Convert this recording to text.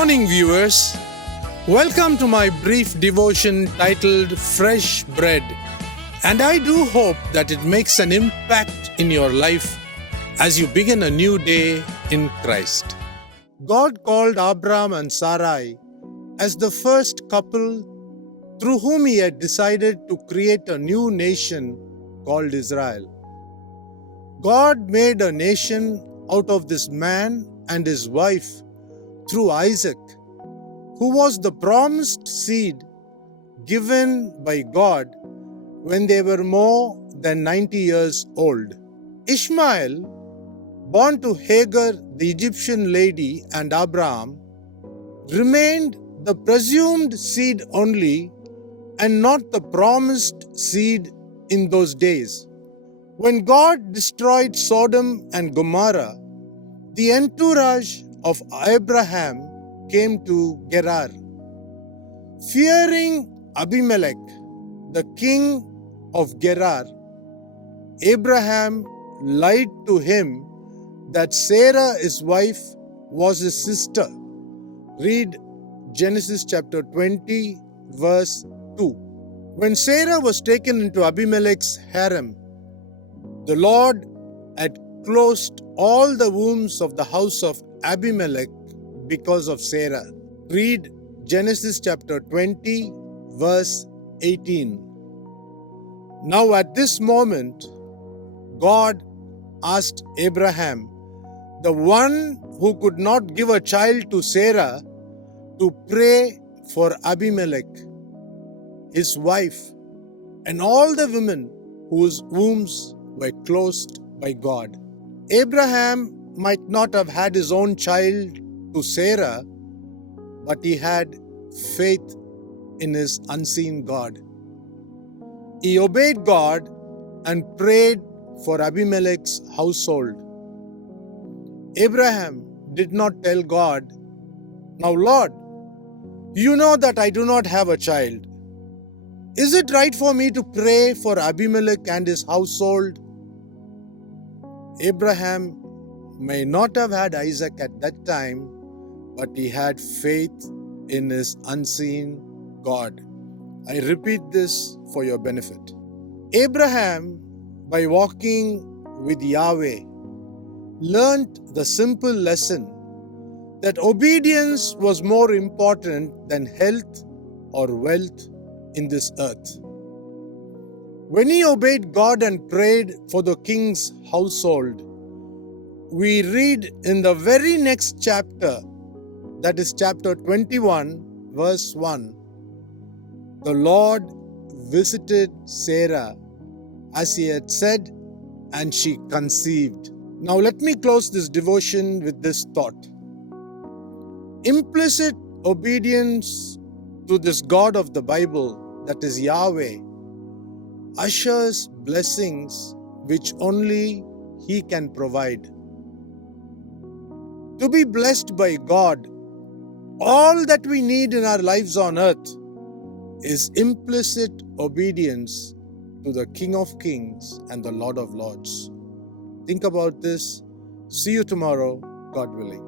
morning, viewers. Welcome to my brief devotion titled Fresh Bread. And I do hope that it makes an impact in your life as you begin a new day in Christ. God called Abraham and Sarai as the first couple through whom He had decided to create a new nation called Israel. God made a nation out of this man and his wife through Isaac, who was the promised seed given by God when they were more than 90 years old. Ishmael, born to Hagar, the Egyptian lady, and Abraham, remained the presumed seed only and not the promised seed in those days. When God destroyed Sodom and Gomorrah, the entourage of Abraham came to Gerar. Fearing Abimelech, the king of Gerar, Abraham lied to him that Sarah, his wife, was his sister. Read Genesis chapter 20, verse 2. When Sarah was taken into Abimelech's harem, the Lord had closed all the wombs of the house of Abimelech because of Sarah. Read Genesis chapter 20, verse 18. Now at this moment, God asked Abraham, the one who could not give a child to Sarah, to pray for Abimelech, his wife, and all the women whose wombs were closed by God. Abraham might not have had his own child to Sarah, but he had faith in his unseen God. He obeyed God and prayed for Abimelech's household. Abraham did not tell God, "Now Lord, you know that I do not have a child. Is it right for me to pray for Abimelech and his household?" Abraham may not have had Isaac at that time, but he had faith in his unseen God. I repeat this for your benefit. Abraham, by walking with Yahweh, learned the simple lesson that obedience was more important than health or wealth in this earth. When he obeyed God and prayed for the king's household, we read in the very next chapter, that is chapter 21, verse 1, the Lord visited Sarah as He had said, and she conceived. Now let me close this devotion with this thought. Implicit obedience to this God of the Bible, that is Yahweh, ushers blessings which only He can provide. To be blessed by God, all that we need in our lives on earth is implicit obedience to the King of Kings and the Lord of Lords. Think about this. See you tomorrow, God willing.